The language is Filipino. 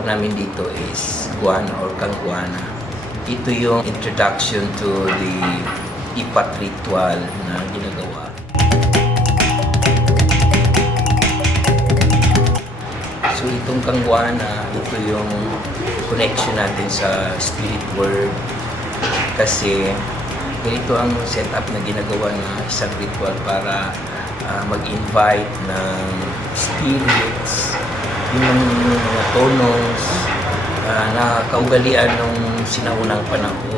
tawag namin dito is guana or kangguana. Ito yung introduction to the ipat ritual na ginagawa. So itong kangguana, ito yung connection natin sa spirit world kasi ganito ang setup na ginagawa na isang ritual para mag-invite ng spirits, yung mga tonons na kaugalian ng sinaunang panahon.